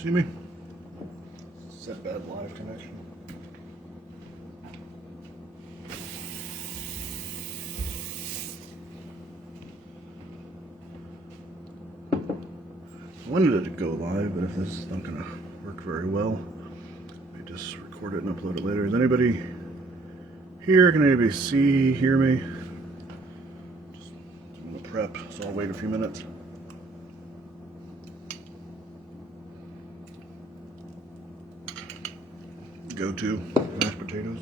see me? Is that bad live connection? I wanted it to go live, but if this is not gonna work very well, let me just record it and upload it later. Is anybody here? Can anybody see, hear me? Just doing the prep, so I'll wait a few minutes. Go to mashed potatoes.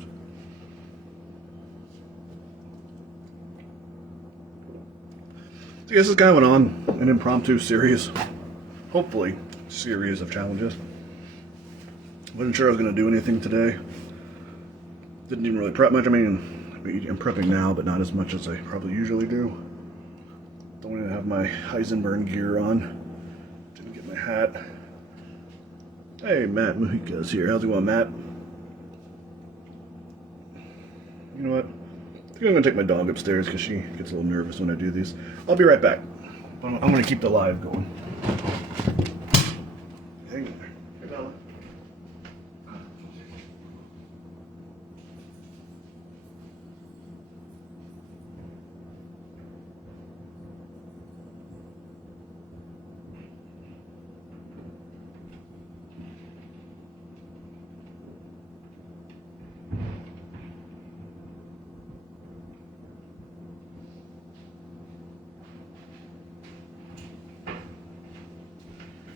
So I guess this guy went on an impromptu series, hopefully series of challenges. Wasn't sure I was going to do anything today. Didn't even really prep much. I mean, I'm prepping now, but not as much as I probably usually do. Don't even have my Heisenberg gear on. Didn't get my hat. Hey, Matt Mujica's here. How's it going, Matt? You know what? I think I'm going to take my dog upstairs because she gets a little nervous when I do these. I'll be right back. I'm going to keep the live going. Hang in there. Hey, Bella.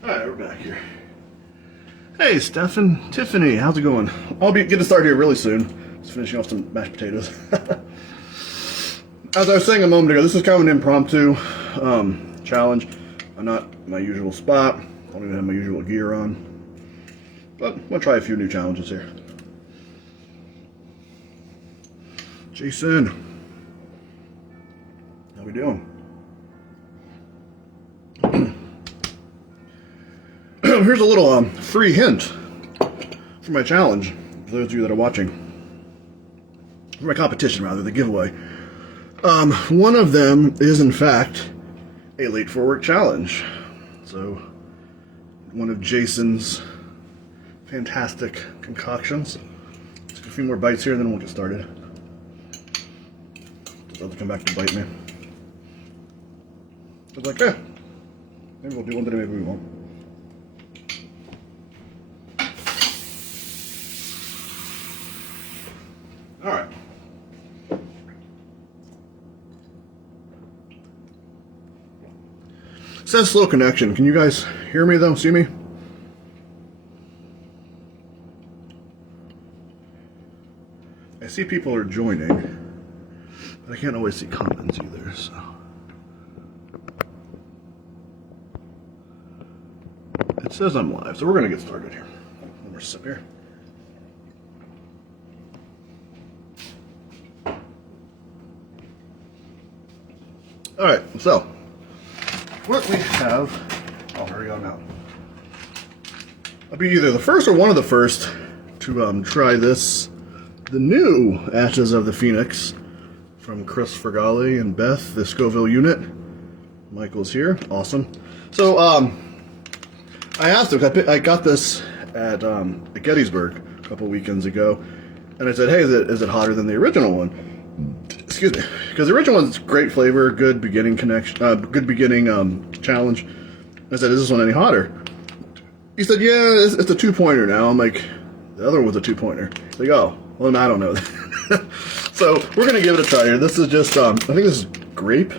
Alright, we're back here. Hey, Stefan, Tiffany, how's it going? I'll be getting started here really soon. Just finishing off some mashed potatoes. As I was saying a moment ago, this is kind of an impromptu challenge. I'm not in my usual spot. I don't even have my usual gear on. But I'm going to try a few new challenges here. Jason, how we doing? Here's a little free hint for my challenge, for those of you that are watching. For my competition, rather, the giveaway. One of them is, in fact, a late for work challenge. So, one of Jason's fantastic concoctions. Just a few more bites here, and then we'll get started. Just have to come back to bite me. I was like, maybe we'll do one today, maybe we won't. All right. It says slow connection. Can you guys hear me though? See me? I see people are joining, but I can't always see comments either, so. It says I'm live, so we're gonna get started here. One more sip here. Alright, so what we have, oh, hurry on out. I'll be either the first or one of the first to try this, the new Ashes of the Phoenix from Chris Fergali and Beth, the Scoville unit. Michael's here, awesome. So, I asked him, I got this at Gettysburg a couple weekends ago, and I said, hey, is it hotter than the original one? Excuse me, because the original one's great flavor, good beginning connection, good beginning challenge. I said, is this one any hotter? He said, yeah, it's a 2-pointer now. I'm like, the other one was a 2-pointer. He's like, oh, well, I don't know. So we're gonna give it a try here. This is just, I think this is grape.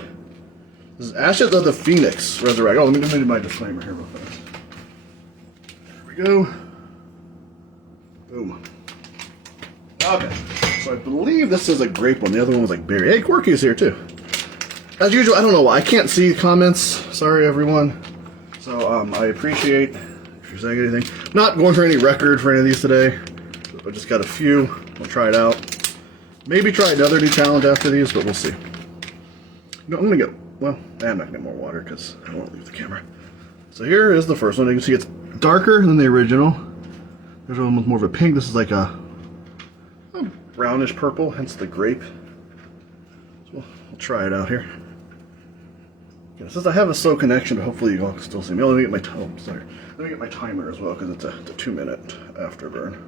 This is Ashes of the Phoenix Resurrect. Oh, let me do my disclaimer here real fast. There we go. Boom. Okay. So I believe this is a grape one. The other one was like berry. Hey, Quirky's here too. As usual, I don't know why. I can't see comments. Sorry, everyone. So I appreciate if you're saying anything. Not going for any record for any of these today. I just got a few. I'll try it out. Maybe try another new challenge after these, but we'll see. No, I'm going to get, well, I'm not going to get more water because I don't want to leave the camera. So here is the first one. You can see it's darker than the original. There's one with more of a pink. This is like a brownish purple, hence the grape. So we'll try it out here. Okay, since I have a slow connection, hopefully you all can still see me. Oh, let me get my sorry. Let me get my timer as well because it's a 2-minute afterburn.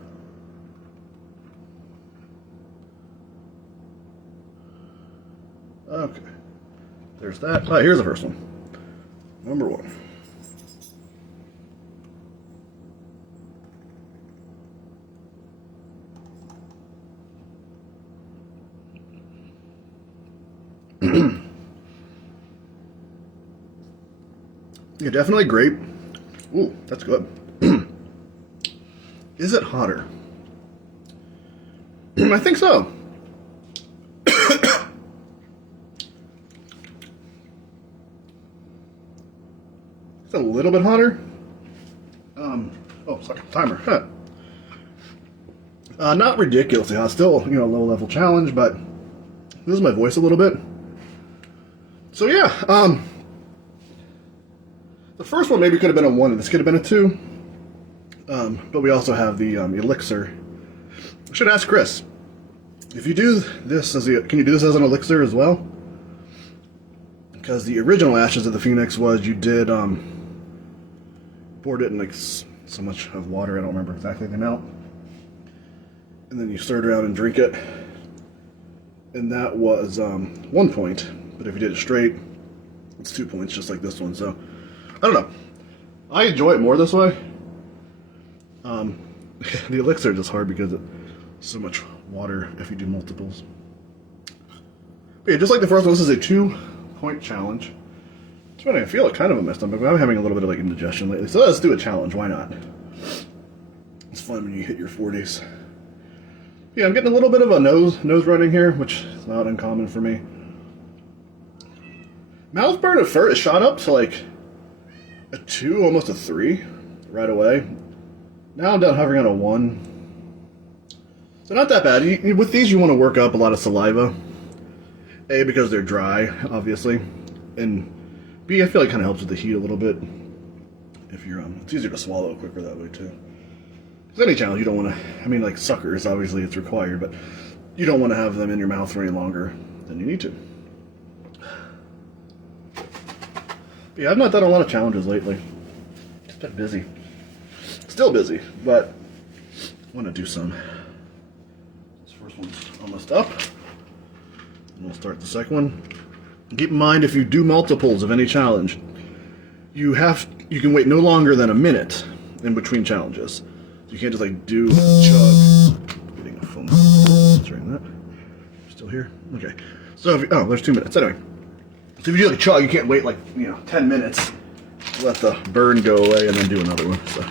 Okay, there's that. All right, here's the first one. Number 1. Yeah, definitely grape. Ooh, that's good. Is it hotter? I think so. It's a little bit hotter. Oh, sorry, timer. Huh. Not ridiculously hot. Still, low level challenge, but this is my voice a little bit. So yeah, the first one maybe could have been a 1, and this could have been a 2. But we also have the elixir. I should ask Chris if you do this can you do this as an elixir as well? Because the original Ashes of the Phoenix was you did poured it in like so much of water, I don't remember exactly the amount, and then you stir it around and drink it, and that was 1 point. But if you did it straight, it's 2 points, just like this one. So I don't know. I enjoy it more this way. The elixir is just hard because it's so much water if you do multiples. But yeah, just like the first one, this is a 2-point challenge. It's funny, I feel kind of a messed up, but I'm having a little bit of like indigestion lately. So let's do a challenge. Why not? It's fun when you hit your 40s. Yeah, I'm getting a little bit of a nose running here, which is not uncommon for me. Mouth burn at first shot up to like a 2, almost a 3 right away. Now I'm down hovering on a 1. So not that bad. With these, you want to work up a lot of saliva. A, because they're dry, obviously. And B, I feel like it kind of helps with the heat a little bit. If you're, it's easier to swallow quicker that way too. Because any challenge, you don't want to, like suckers, obviously it's required, but you don't want to have them in your mouth for any longer than you need to. Yeah, I've not done a lot of challenges lately. Just been busy. Still busy, but I want to do some. This first one's almost up. And we'll start the second one. Keep in mind, if you do multiples of any challenge, you can wait no longer than a minute in between challenges. So you can't just like do chug. Getting a phone. Answering that. Still here? Okay. So there's 2 minutes. Anyway. So if you do like a chug, you can't wait like 10 minutes to let the burn go away and then do another one. So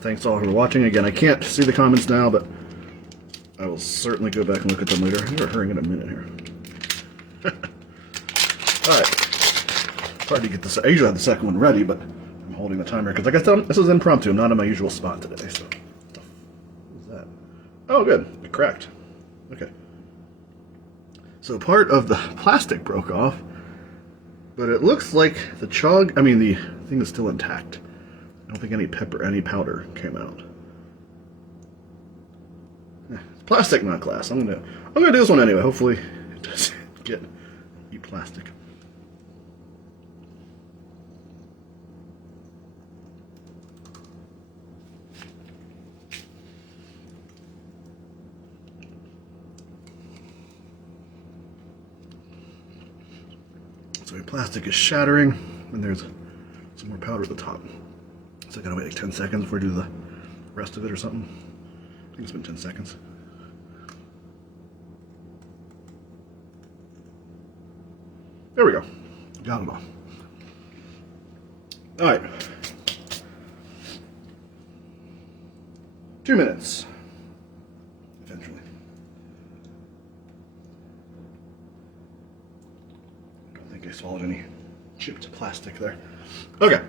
thanks all for watching. Again, I can't see the comments now, but I will certainly go back and look at them later. We're hurrying in a minute here. Alright. It's hard to get this. I usually have the second one ready, but I'm holding the timer because, like I said, this is impromptu. I'm not in my usual spot today. So, what the f is that? Oh, good. It cracked. Okay. So part of the plastic broke off, but it looks like the the thing is still intact. I don't think any powder came out. It's plastic, not glass. I'm gonna do this one anyway. Hopefully it doesn't eat plastic. So your plastic is shattering, and there's some more powder at the top. So I gotta wait like 10 seconds before I do the rest of it or something. I think it's been 10 seconds. There we go. Got them all. Alright. 2 minutes. Eventually. I don't think I swallowed any chipped plastic there. Okay.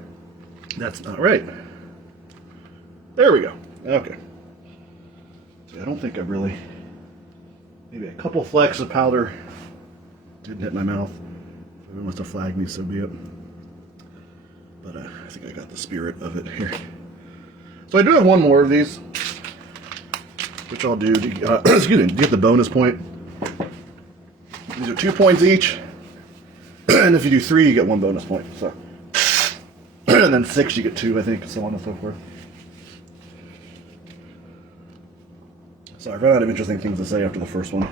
That's not right. There we go. Okay. So I don't think I've really... Maybe a couple flecks of powder didn't hit my mouth. If it must have flagged me, so be it. But I think I got the spirit of it here. So I do have one more of these, which I'll do to, excuse me, to get the bonus point. These are 2 points each. And if you do 3, you get 1 bonus point. So, and then 6, you get 2, I think, and so on and so forth. So I ran out of interesting things to say after the first one.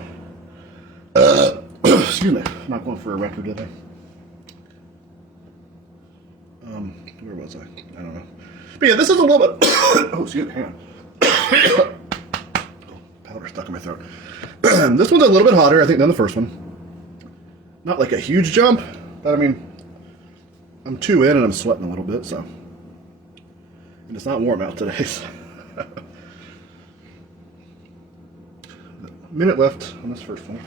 Excuse me. I'm not going for a record, did I? Where was I? I don't know. But yeah, this is a little bit... oh, excuse me. Hang on. Oh, powder stuck in my throat. This one's a little bit hotter, I think, than the first one. Not like a huge jump, but I mean, I'm 2 in and I'm sweating a little bit, so. And it's not warm out today, so. A minute left on this first one.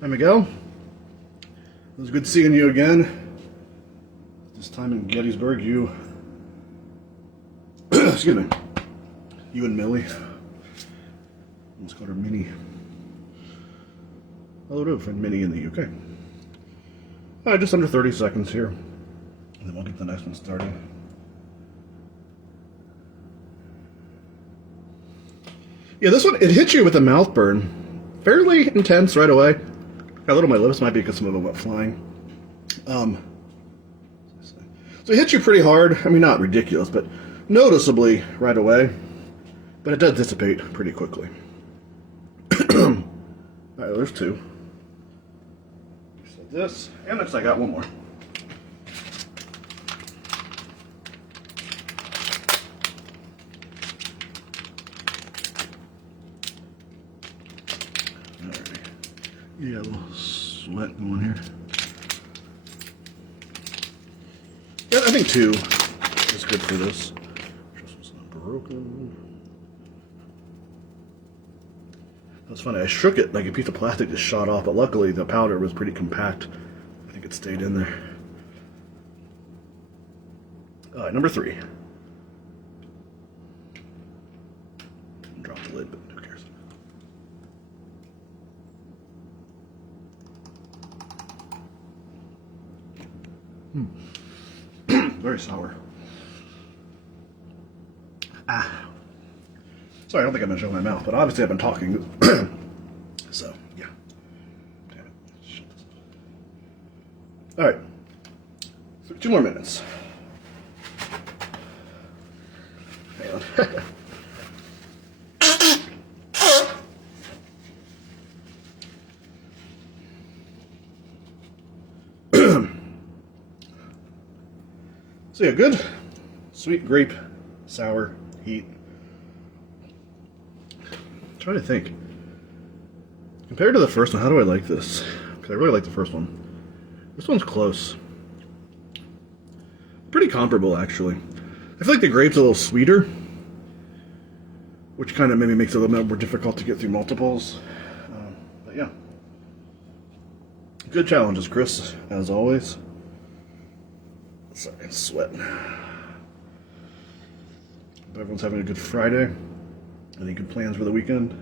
There we go. It was good seeing you again. This time in Gettysburg, you... excuse me. You and Millie. Let's call her Minnie. Hello to friend Minnie in the UK. Alright, just under 30 seconds here. And then we'll get the next one started. Yeah, this one, it hits you with a mouth burn. Fairly intense right away. Got a little on my lips, might be because some of them went flying. So it hits you pretty hard. I mean, not ridiculous, but noticeably right away. But it does dissipate pretty quickly. Alright, well, there's 2. So this, and looks like I got 1 more. Alright. Yeah, a little sweat going here. Yeah, I think 2 is good for this. Just was not broken. That's funny, I shook it like a piece of plastic just shot off, but luckily the powder was pretty compact. I think it stayed in there. Alright, number 3. Drop the lid, but who cares? Very sour. Sorry, I don't think I'm going to show my mouth, but obviously I've been talking. So, yeah. Damn it. Shut this off. Alright. 2 more minutes. Hang on. So yeah, good. Sweet grape, sour, heat. I'm trying to think. Compared to the first one, how do I like this? Because I really like the first one. This one's close. Pretty comparable, actually. I feel like the grape's a little sweeter, which kind of maybe makes it a little bit more difficult to get through multiples. But yeah. Good challenges, Chris, as always. Sorry, I'm sweating. Hope everyone's having a good Friday. Any good plans for the weekend?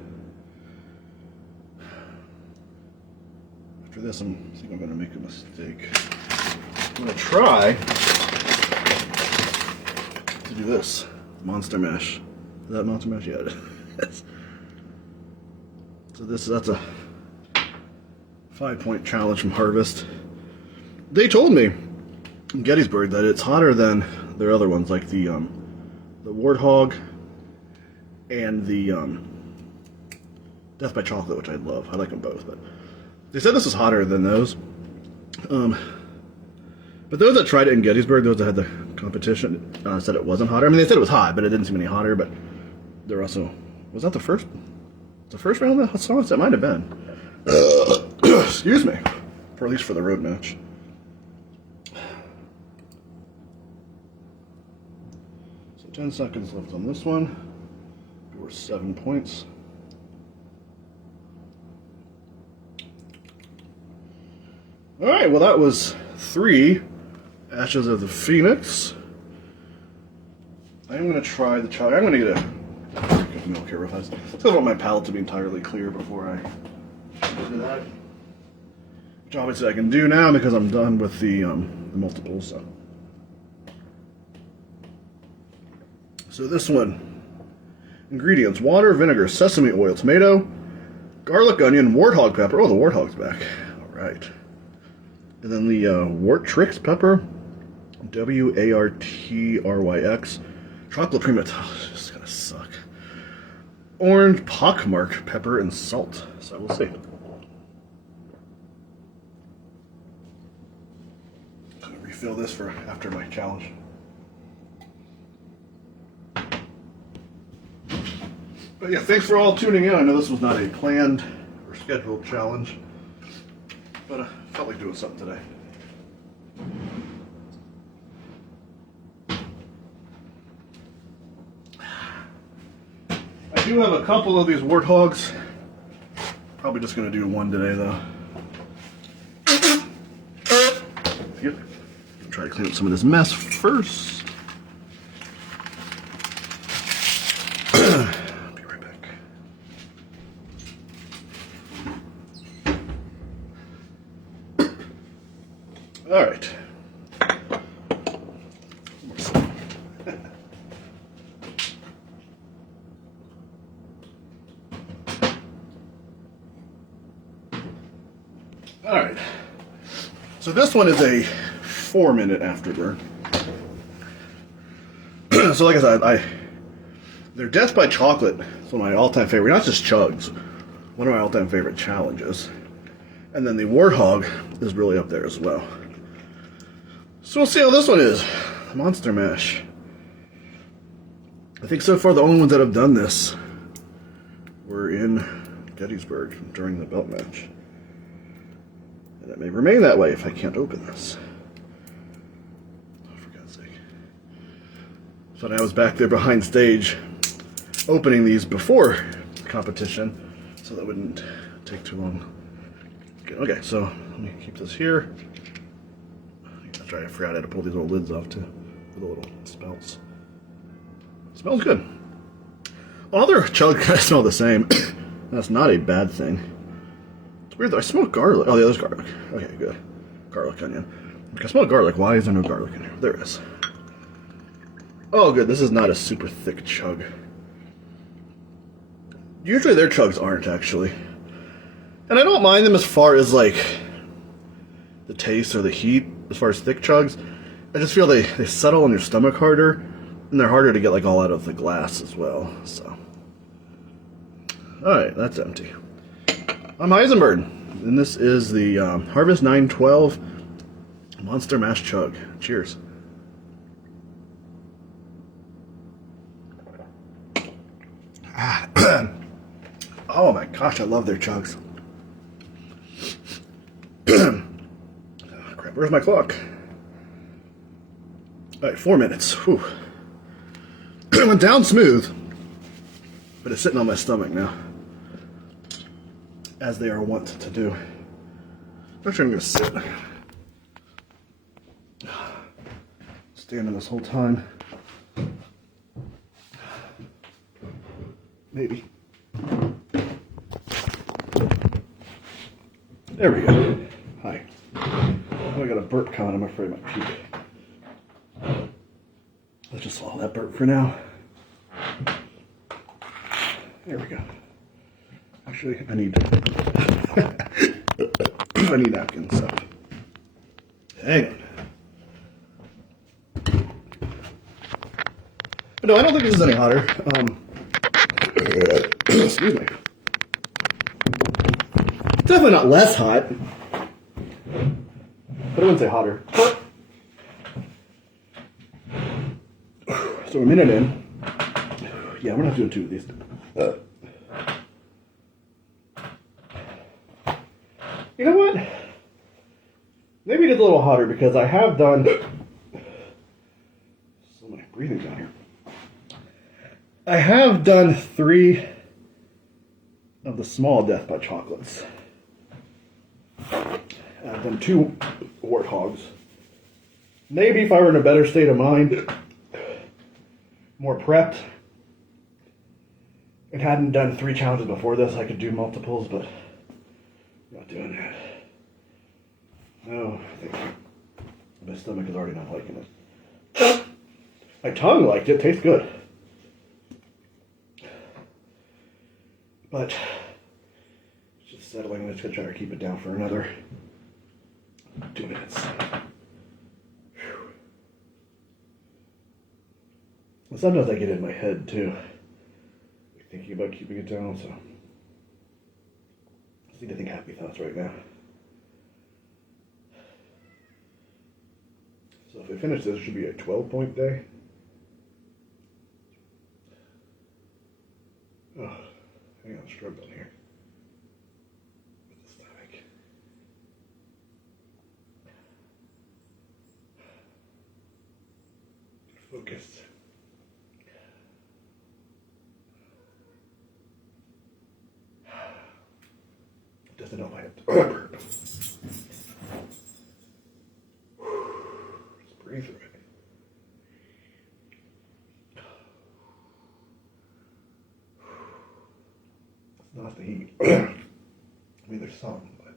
After this, I think I'm going to make a mistake. I'm going to try to do this. Monster Mash. Is that Monster Mash? Yeah, it is. So that's a 5-point challenge from Harvest. They told me in Gettysburg that it's hotter than their other ones, like the Warthog and the Death by Chocolate, which I love. I like them both, but they said this is hotter than those. But those that tried it in Gettysburg, those that had the competition, said it wasn't hotter. I mean, they said it was hot, but it didn't seem any hotter. But they're also, was that the first round of the songs? That might have been. Excuse me, or at least for the road match. So 10 seconds left on this one. We're 7 points. All right, well that was 3 Ashes of the Phoenix. I'm going to try the chocolate. I'm going to get a drink of milk here real fast. I want my palate to be entirely clear before I do that. Which obviously I can do now because I'm done with the multiples. So this one, ingredients: water, vinegar, sesame oil, tomato, garlic, onion, warthog pepper. Oh, the warthog's back. All right. And then the Wartrix pepper, Wartryx, chocolate prima. Oh, this is gonna suck. Orange pockmark pepper and salt. So we'll see. I'm gonna refill this for after my challenge. But yeah, thanks for all tuning in. I know this was not a planned or scheduled challenge, but I felt like doing something today. I do have a couple of these warthogs. Probably just going to do one today, though. Yep. Try to clean up some of this mess first. I'll be right back. All right. All right, so this one is a 4-minute afterburn. So like I said, they're Death by Chocolate. It's one of my all-time favorite, not just chugs, one of my all-time favorite challenges. And then the Warthog is really up there as well. So we'll see how this one is. Monster Mash. I think so far the only ones that have done this were in Gettysburg during the belt match. And it may remain that way if I can't open this. Oh, for God's sake. So I was back there behind stage opening these before the competition so that wouldn't take too long. Okay, so let me keep this here. That's right, I forgot I had to pull these little lids off too. The little spouts. Smells good. All other chug kind of smell the same. That's not a bad thing. It's weird though, I smell garlic. Oh, the other's garlic. Okay, good. Garlic, onion. I smell garlic. Why is there no garlic in here? There is. Oh, good. This is not a super thick chug. Usually their chugs aren't, actually. And I don't mind them as far as, like, the taste or the heat, as far as thick chugs. I just feel they settle on your stomach harder, and they're harder to get, like, all out of the glass as well, so. Alright, that's empty. I'm Heisenberg, and this is the Harvest 912 Monster Mash Chug. Cheers. Oh my gosh, I love their chugs. Crap, where's my clock? Alright, 4 minutes. Whew. It went down smooth, but it's sitting on my stomach now, as they are wont to do. Actually, I'm going to sit. Standing this whole time. Maybe. There we go. Hi. Oh, I got a burp coming. I'm afraid I might puke. Let's just swallow that burp for now. There we go. Actually, I need I need napkins, so hang on. But no, I don't think this is any hotter. Excuse me. Definitely not less hot, but I wouldn't say hotter. So a minute in. Yeah, we're not doing two of these. You know what? Maybe it is a little hotter because I have done. So much breathing down here. I have done 3 of the small Death by Chocolates. I've done 2 Warthogs. Maybe if I were in a better state of mind, more prepped, and hadn't done 3 challenges before this, I could do multiples, but I'm not doing that. No, I think my stomach is already not liking it. My tongue liked it. Tastes good. But it's just settling. I'm just going to try to keep it down for another 2 minutes. Whew. And sometimes I get in my head too, thinking about keeping it down, so I just need to think happy thoughts right now. So if I finish this, it should be a 12-point day. Oh, I think I'm struggling here with the stomach. Focus. Doesn't help my head. Just breathe through it. It's not the heat. I mean, there's some, but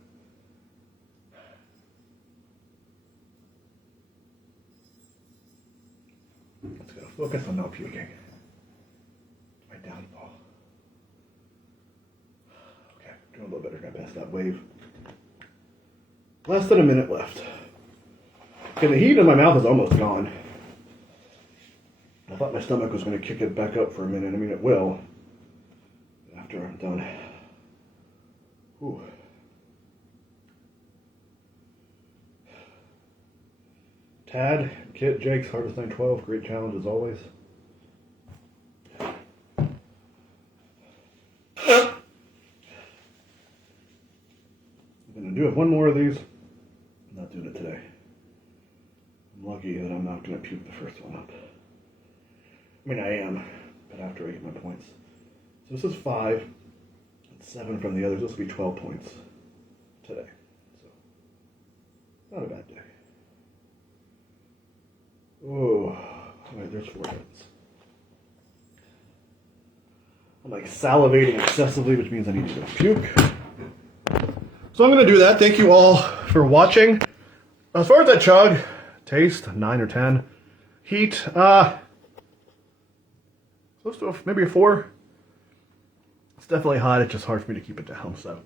let's go focus on not puking. My downfall. Okay, doing a little better. Gonna pass that wave. Less than a minute left. Okay, the heat in my mouth is almost gone. I thought my stomach was going to kick it back up for a minute. I mean, it will after I'm done. Whew. Tad, Kit, Jake's Hardest 912. Great challenge as always. I'm going to do one more of these. I'm not doing it today. I'm lucky that I'm not going to puke the first one up. I mean, I am, but after I get my points. So this is 5, and 7 from the others. This will be 12 points today. So, not a bad day. Oh, alright, there's 4 hits. I'm like salivating excessively, which means I need to go puke. So I'm going to do that. Thank you all for watching. As far as that chug, taste, 9 or 10. Heat, close to maybe a 4. It's definitely hot. It's just hard for me to keep it down. So,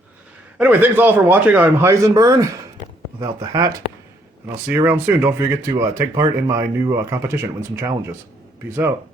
anyway, thanks all for watching. I'm Heisenberg, without the hat, and I'll see you around soon. Don't forget to take part in my new competition, win some challenges. Peace out.